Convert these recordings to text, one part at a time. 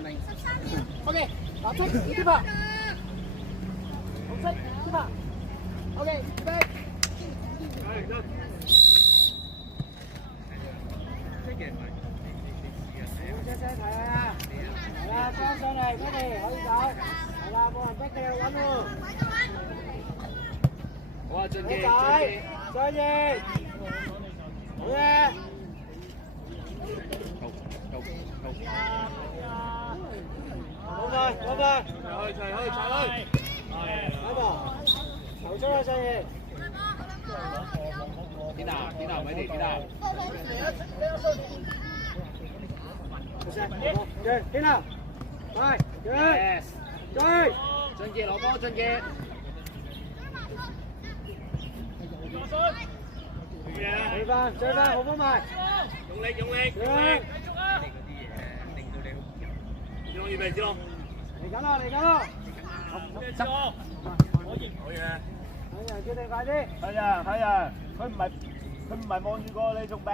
OK， 立出接拍，紅色接拍。OK， 預備。車車提啊！係啦，裝上嚟，佢哋可以走。係啦，冇人逼你去揾喎。好啊，進擊，再見，好嘅。好快，好快，齊去，來吧，投出啦，再見。天啊，咪天啊！對，天啊，快，對，對，俊傑，羅哥，俊傑。追翻，好翻埋。用力，繼續啊！用預備知咯。嚟緊啦！執。可以嘅。係啊，決定快啲。係啊，佢唔係望住過你仲比。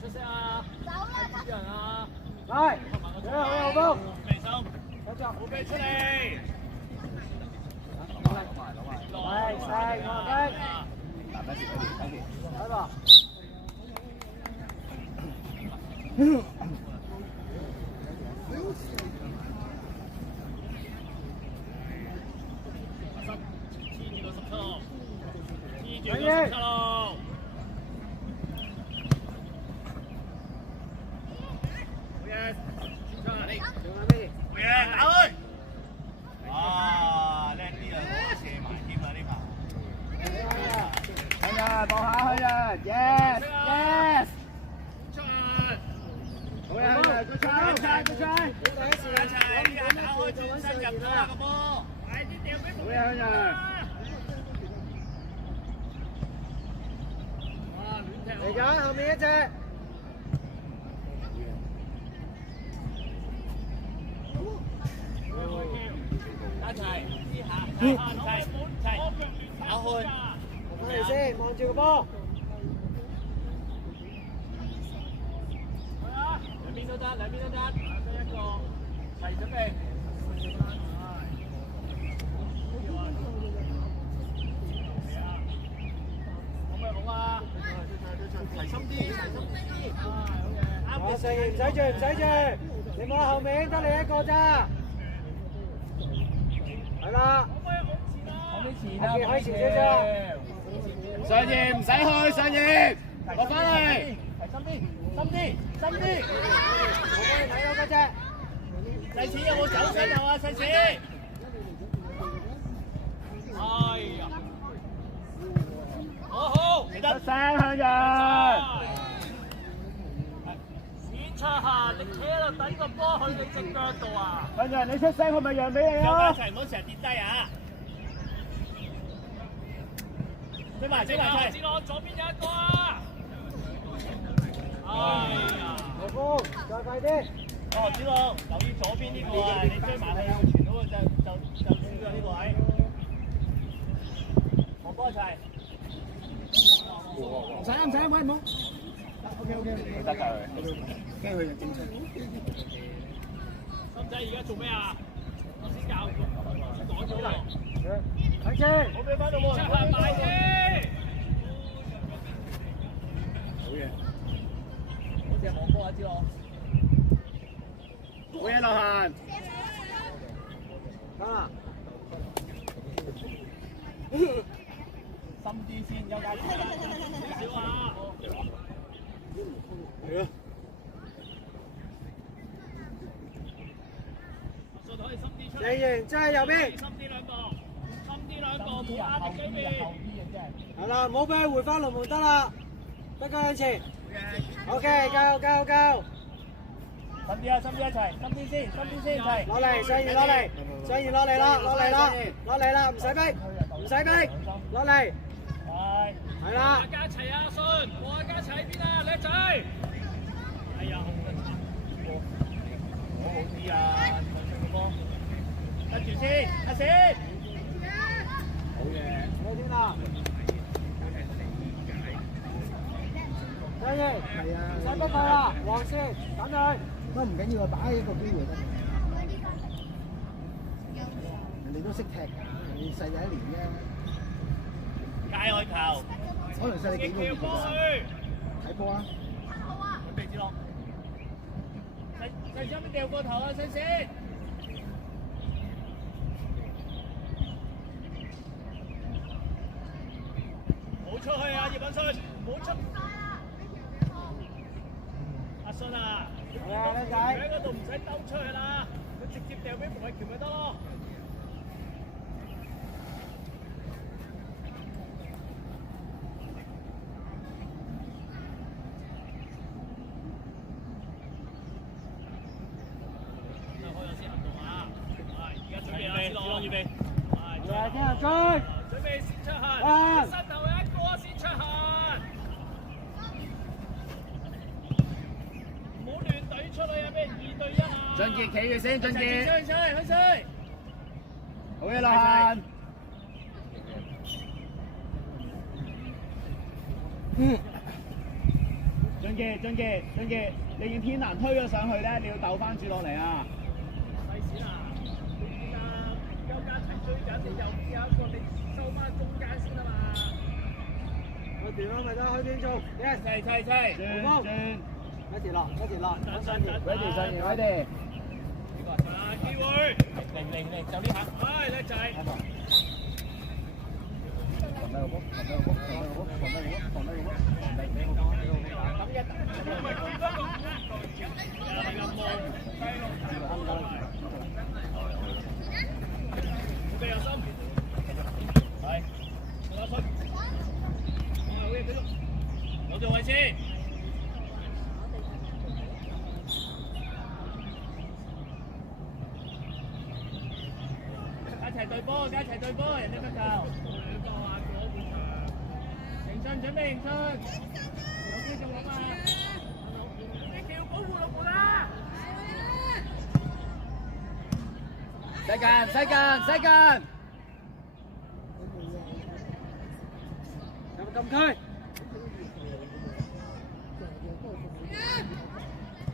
出聲啊！走啦！啲人啊！係，好風。繼續，好飛出嚟。係，細我飛。來吧。嚟緊，後面一隻。一齊，打開。翻嚟先，望住個波。兩邊都得，得一個，齊準備。好啊！齊心啲。成員唔使住，你望後面得你一個咋。係啦。後面前啊，可以前少少。上葉唔使去，上葉落翻嚟。深啲。我幫你睇到嗰隻。細錢有冇走上頭啊？細錢。哎呀！好，你得聲向人。史卓霞，你企喺度等個波去你隻腳度啊！向人，你出聲，佢咪讓俾你啊！一齊唔好成日跌低啊！追埋，子朗左邊有一個啊！哎呀！羅峰，再快啲！哦，子朗，留意左邊呢個啊！你追埋去，傳到就輸咗呢個位。黃哥一齊。唔使，喂，唔好。OK， 得㗎佢。驚佢就正常。心仔而家做咩啊？先教佢，講咗啦。睇先，我俾翻到冇人。快啲！好嘢。好似係黃哥啊，知我。好嘢，劉涵。得啦。深啲先，有價錢。少啊！嚟啊！李盈真係右邊。深啲兩個，冇壓力機會。係啦，唔好俾佢回翻龍門得啦，得佢向前。OK， 夠。深啲一齊，深啲先一齊。落嚟，上完落嚟啦，唔使逼，落嚟。係啦。加齊啊，信，我加齊邊啊，叻仔。哎呀，好啲啊，個波。跟住先，阿閃。好嘢，好先啦。上嚟。係啊，唔使不快啦，黃線等佢。不過唔緊要啊，打一個機會得。人哋都識踢㗎，人哋細仔一年啫。界外球，可能細你幾個月㗎。睇波啊！準備接落。細心掉個頭啊，細先。冇出去啊，葉品信，冇出。阿信啊，係啊，靚仔。佢喺嗰度唔使兜出去啦，佢直接掉俾馮偉權咪得咯。預備，嚟聽日追，準備先出行，身後一個先出行，唔好亂隊出去啊！俾人2對1啊！俊傑企住先，俊傑，去，好嘢啦！俊傑，你見天南推咗上去咧，你要鬥翻轉落嚟啊！細閃啊！邱家齊追緊，你右邊有一個，你收翻中間先啊嘛！我調咗咪得，開邊做 ，yes， 齊，一條落，等上條 ，ready 上完 ready。機會，零，就呢下，唉，叻仔。備有心，係，攞出，好嘢，繼續，攞住位先，一齊對波，人哋乜球？迎進，準備迎進，有機就攞嘛，你叫保護龍門啦！西間，有冇禁區？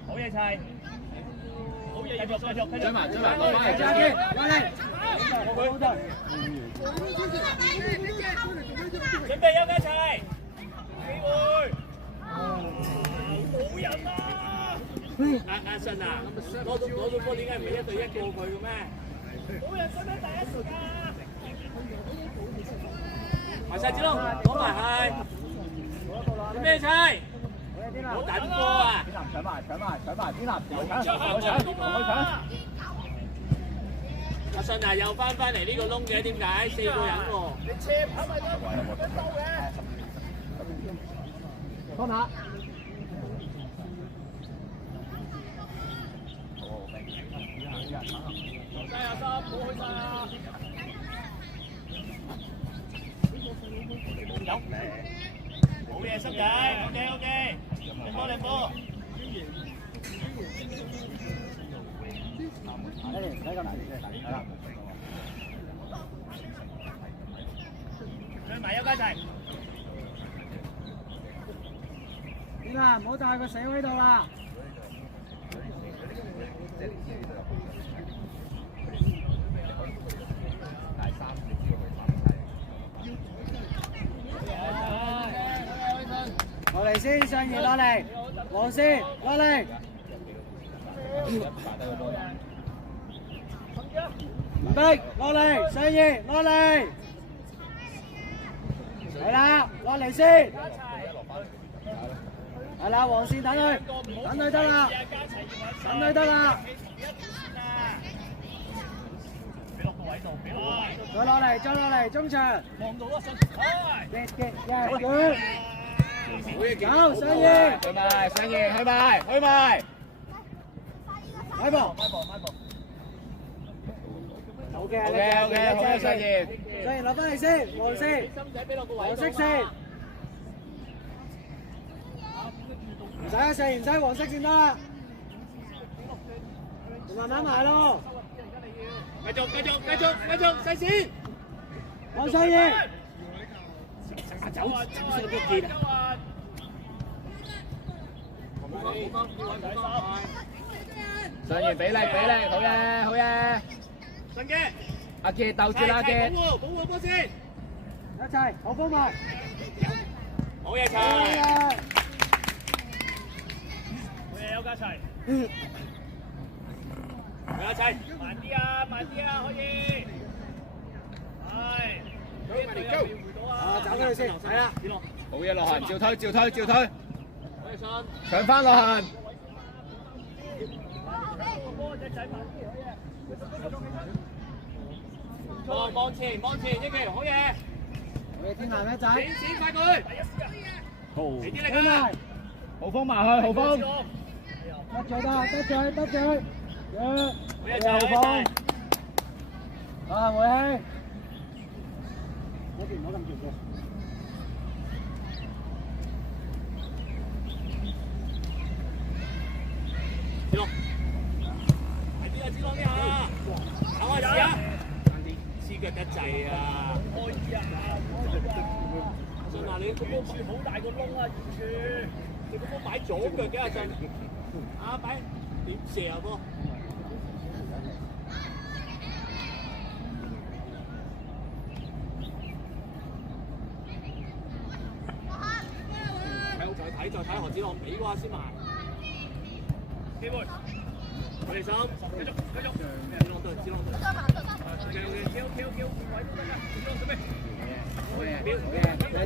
好嘢齊，好嘢，繼續，追埋，翻嚟，好得。準備休家齊，機會，冇人啊！阿信啊，攞到波點解唔係1對1過佢嘅咩？冇人想喺第一時間啊！埋晒子龍，攞埋係。做咩齊？好等波啊！搶埋，天南有搶，阿信啊，又翻嚟呢個窿嘅，點解？4個人喎。你斜跑咪得，兜嘅。放下。加油心，唔好去晒啊！有，好嘢，心仔 ，OK， 靚波。追埋休家齊。點啊？唔好帶個死喺度啦！落嚟先，上完落嚟，黃線落嚟，唔逼落嚟，上完落嚟，係啦，落嚟先，係啦，黃線等佢得啦，再落嚟，中場，望到啊，信，走，上二，去埋，買波，OK，好嘢，上二落翻嚟先，黃線，黃色線，唔使啊，上完唔使黃色線得啦，慢慢埋咯，繼續，細線，往上二。走，先都見啊！上完俾力，好嘢，好嘢。新嘅，阿傑鬥住啦，阿傑。保護波先。一齊好風埋。好嘢齊。好嘢邱家齊。有齊，慢啲啊，可以。係。走佢先，係啦。好嘢，落行，照推。好嘢信。搶翻落行。望前，一期好嘢。好嘢，天南一仔。閃快佢。好。遲啲嚟㗎。浩峰埋去，浩峰。得罪。好嘢浩峰。啊，梅希。嗰邊唔好咁絕嘅。子龍，係邊啊？子龍呢下，等我試啊！黐腳一滯啊！可以啊！俊啊，你個波處好大個窿啊，完全，你個波擺左腳嘅阿俊，啊擺點射啊波？再睇何子朗俾啩先嘛。機會，我哋手，繼續。子朗隊。OK，位都得㗎，子朗準備。好嘢，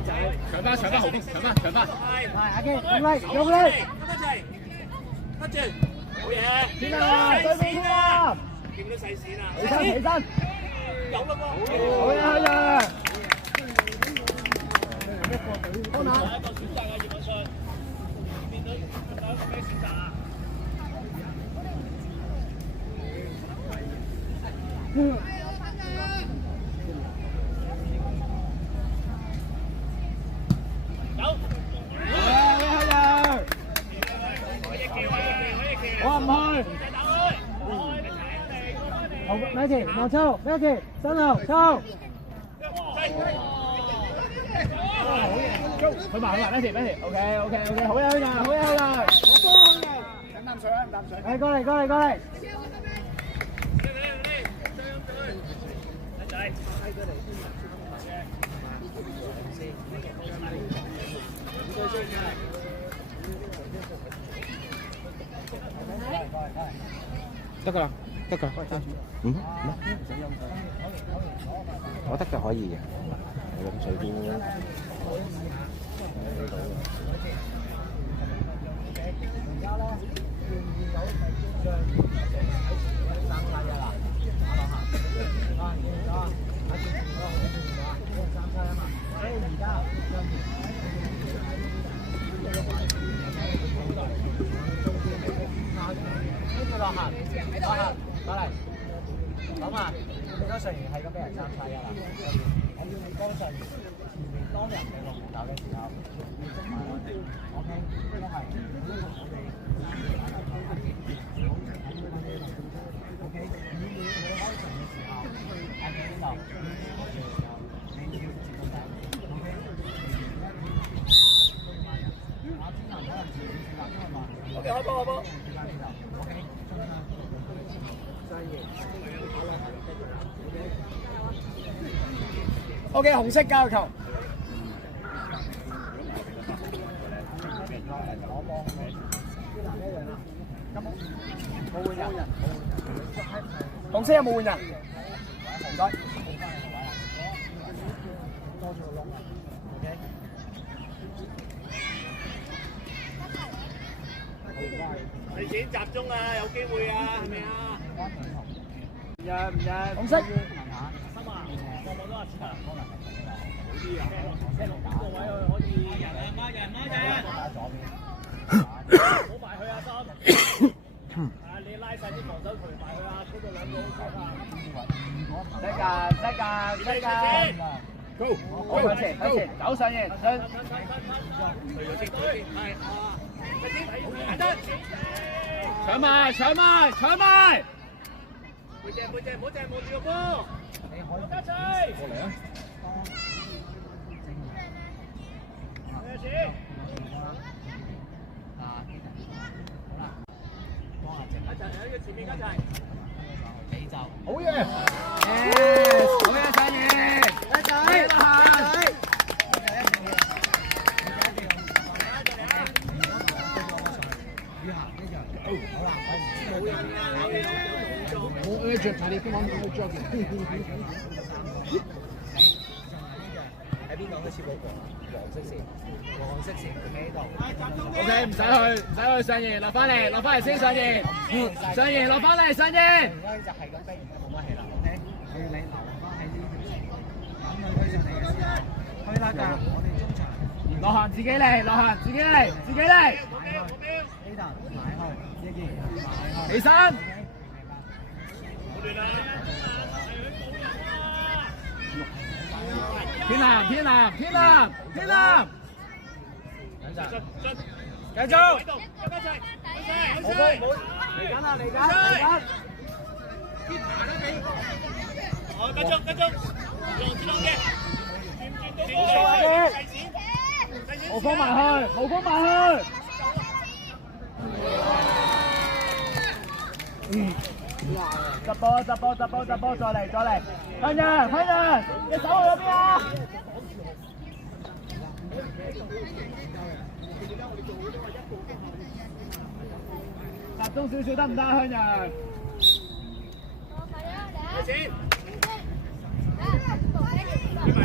仔，搶翻，浩峰，搶翻。係，阿基，用力，得住，好嘢。天啊，對面天啊！見到細線啊！起身，有啦喎。好嘢。好難。一個選擇啊，葉文信。面對有個咩選擇啊？走！我唔去。好，咪前望抽，咪前身後抽。佢埋，咩事 ？OK， 好嘢，飲啖水啊，飲啖水。係過嚟。得㗎啦，我得㗎可以嘅，飲水都。咁啊，你嗰成係咁俾人爭晒㗎啦！我要你當陣當人哋落球嘅時候，要捉埋我哋 ，OK， 都係我哋，OK， 你開場嘅時候，喺邊度？開場嘅時候，你要接到底 ，OK。阿天南可能自己選擇，因為話 OK， 開波。OK， 紅色交球。紅色有冇換人？唔該。你先集中啊，有機會啊，係咪啊？唔入。紅色。心啊，望到阿子啊。好啲啊！邊個位可以？人。好埋去啊，心。啊，你拉晒啲防守球埋去啊，嗰度兩個好啊。得㗎。向前，走上型，搶埋！背正，唔好正望住個波。家齊，過嚟啊！咩事？喺佢前面一齊。好嘢！Yes， 好嘢，上完。仔仔，仔。我 urgent 你今晚冇 jogging。喺邊個嗰次嗰個黃色線喺呢度。OK， 唔使去上完，落翻嚟先上完，上完落翻嚟上完。而家就係咁逼，冇乜氣啦。OK， 你留翻喺呢條線，等佢推上嚟嘅時候，推啦㗎，我哋中場。落行自己嚟，落行自己嚟，自己嚟。呢度埋去，呢件起身。偏南，偏南，偏南，偏南。繼續。嚟緊啦，嚟緊。好，繼續，用知道嘅。無風埋去，無風埋去。執波，再嚟，向人，你手去咗邊啊？集中少少得唔得，向人？開始。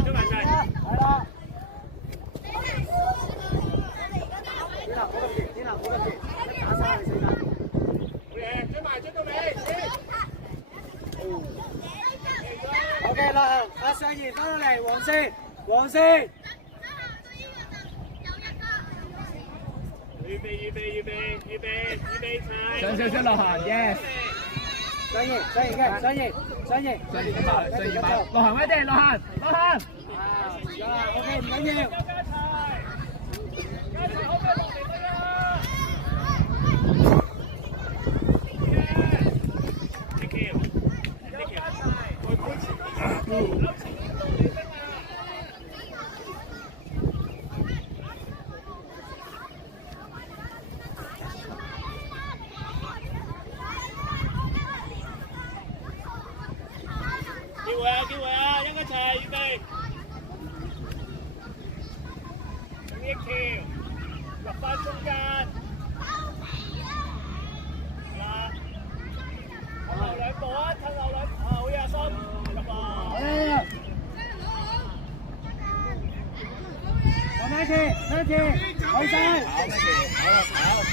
追埋晒。係啦。天南，打晒佢先啦。好嘢，追到尾。OK 啦，阿上賢翻到嚟，黃線。預備齊。上少少落行 ，yes。上賢，落行威啲，落行。OK 唔緊要。機會啊！一齊預備。呢一條入翻中間。嗱，褪後兩步啊！好嘢，阿心入啊！慢啲，開聲。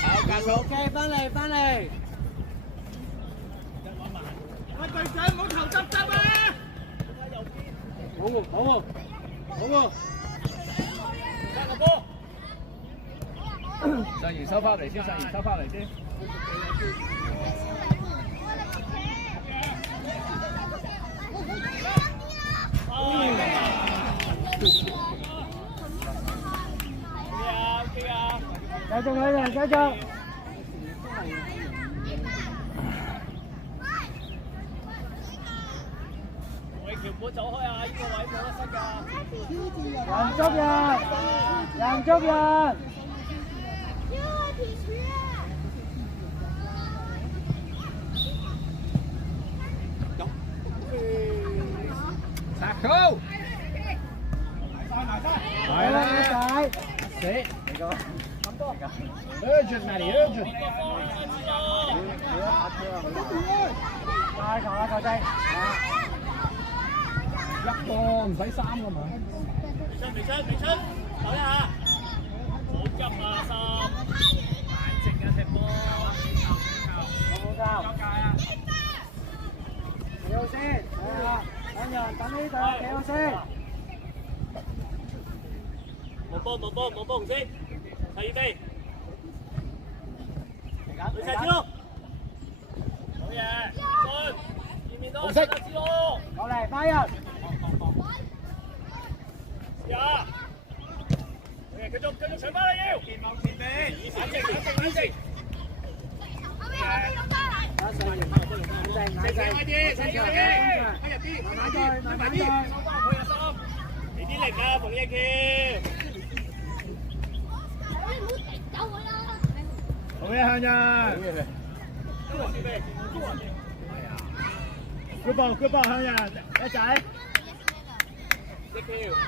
跑，加速。OK，翻嚟。阿隊長唔好頭執啊！好喎。加個波。上完收翻嚟先。OK 啊！繼續。條唔好走開啊！呢個位冇得塞㗎。人捉人。殺球。係啦，死。urgent 快球啦，球仔。一個唔使三㗎嘛。未出，唞一下。好急啊，心。冷靜啊，踢波。冇交。企好先，係啦，等人等呢度，企好先。冇波，紅色。預備。去射之咯。好嘢，進。前面都射之咯。落嚟，翻人。呀！繼續搶翻啦要！前面，冷靜。慢慢啲，嚟啲力啊，馮一橋！好嘢向人。good ball 向人，一仔。隻橋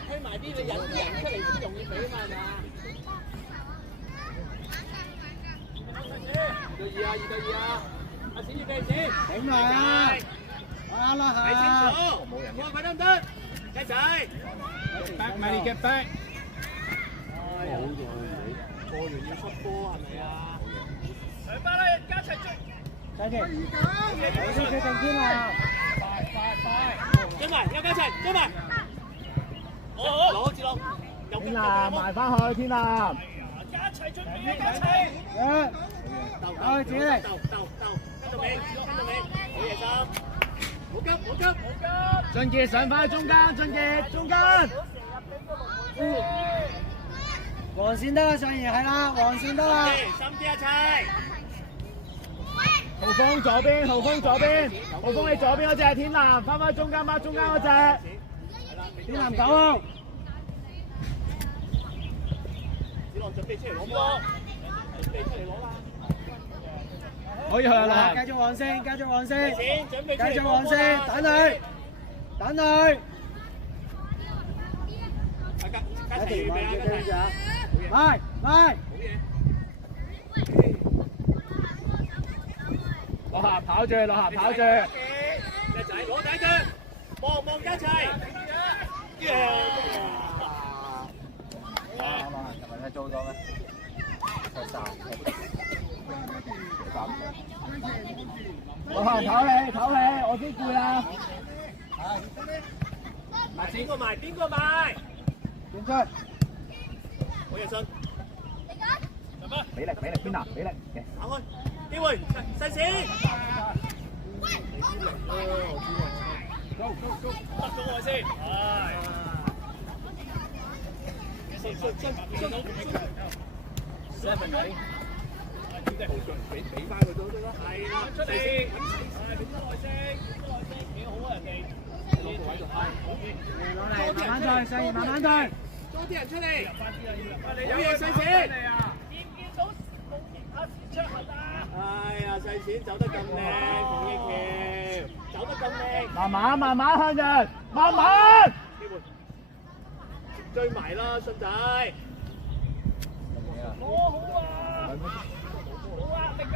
推埋啲，你引啲人出嚟先容易俾嘛係咪啊？2-2啊！阿錢預備先，頂埋啊！啱啦睇清楚，我睇得唔得？雞仔 back Manny get back。過完要出波係咪啊？上班啦，加齊追。再見，我先決定先啦。追埋，有雞齊，追埋。攞住攞，天南埋翻去，天南。加齊準備啊！加齊。鬥，自己嚟。鬥，跟到尾，好嘢心，冇急。俊傑上翻去中間，俊傑中間。黃線得啦，上爺係啦，黃線得啦。心啲一齊。豪峰左邊，豪峰你左邊嗰隻係天南，翻返中間，中間嗰隻。天南9號。子朗準備出嚟攞波，準備出嚟攞啦。可以去啦。繼續黃線，繼續黃線，準備繼續黃線，等佢，等佢。加齊預備啊！加齊。快！落下跑住，雞仔攞第一腳，望加齊。做咗咩？落下唞氣，我先攰啦。邊個埋？轉出。好嘢信。俾力，天南俾力。打開，機會，細線。得咗我先。俾翻佢都得啦。係啦，出嚟。俾啲耐性，幾好啊人哋。攞個位度嗌。攞嚟，慢慢退，慢慢退。多啲人出嚟。好嘢細線。見到冇其他線出嚟啊！哎呀，細線走得咁靚，馮奕橋走得咁靚。慢慢向人，慢慢。機會。追埋啦，信仔。好啊！好壓力㗎！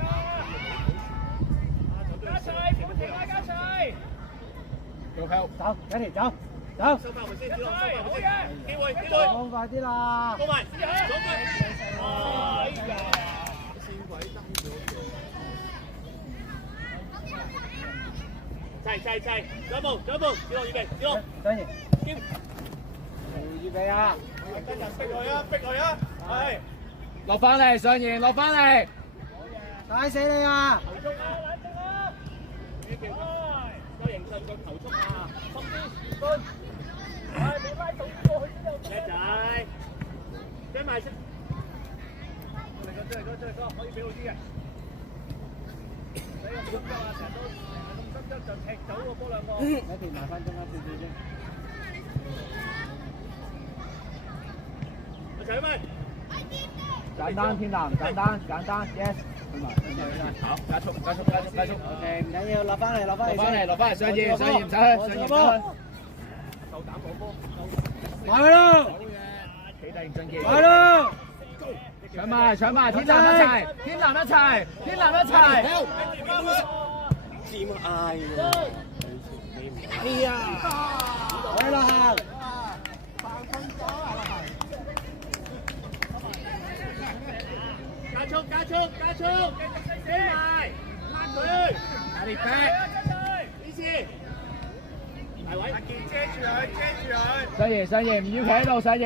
加齊，保持啦，加齊。走，一條走。收翻回先，子朗收翻回先。機會。放快啲啦！過埋，左腳。哎呀！線鬼燈咗。齊，左一步，子朗預備，子朗。上爺。兼。預備啊！逼佢啊！係。落翻嚟，上言落翻嚟。打死你啊！投速啊！冷靜啊！周盈信個投速啊！深啲，你拉到過去先有。叻仔，追埋先。嚟個，可以俾好啲嘅。你咁心急啊！成日都咁心急就踢走個波兩個。一條埋翻中間少少先。阿齊喂！簡單，天南，簡單 ，yes。好，加速。OK，唔緊要，落翻嚟，上言唔使去。夠膽攞波，埋去咯，企定俊傑。埋咯，搶埋，天南一齊。掂啊！哎呀，哎呀，去啦行。加速，飛埋，抹佢，大力 back。呢次，大位，阿健遮住佢。上爺唔要企喺度，上爺，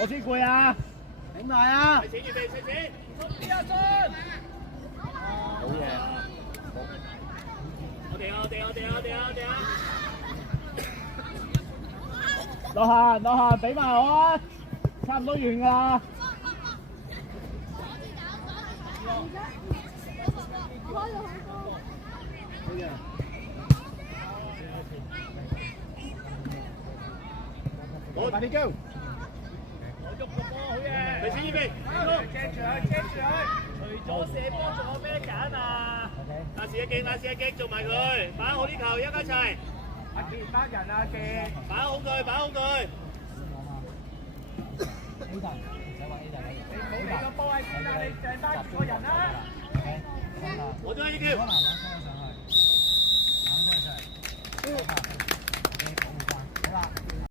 我先攰啊。頂埋啊！細錢預備，細錢。好嘢。我哋啊！落下，俾埋我啊，差唔多完㗎啦。快啲 go！ 我捉個波好嘢，細錢預備，遮住佢。咗射波，仲有咩揀啊？打試一擊，打試一擊，做埋佢，把好呢球，一家齊。阿健班人啊，健。把好佢，把好佢。A 隊，唔使話 A 隊嘅。你冇你個波喺邊啊？你成班個人啦。我都係呢條。